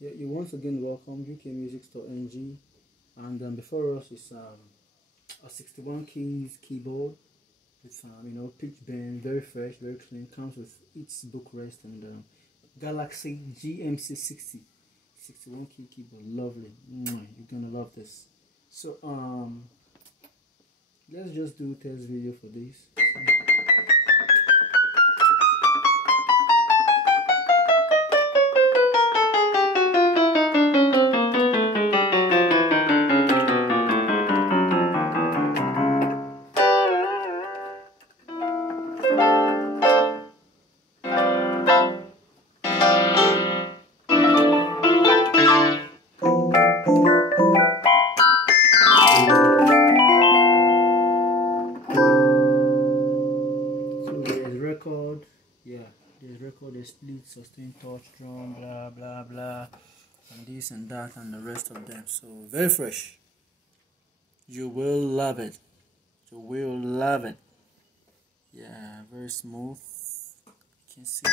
Yeah, you once again welcome UkMusicStoreNg, and before us is a 61 keys keyboard with pitch bend, very fresh, very clean. Comes with its bookrest and Galaxy GMC-60 61 key keyboard. Lovely. You're gonna love this. So let's just do a test video for this. Record, yeah, there's record, there's split, sustain, touch, drum, blah blah blah, and this and that and the rest of them. So very fresh. You will love it. You will love it. Yeah, very smooth. You can see.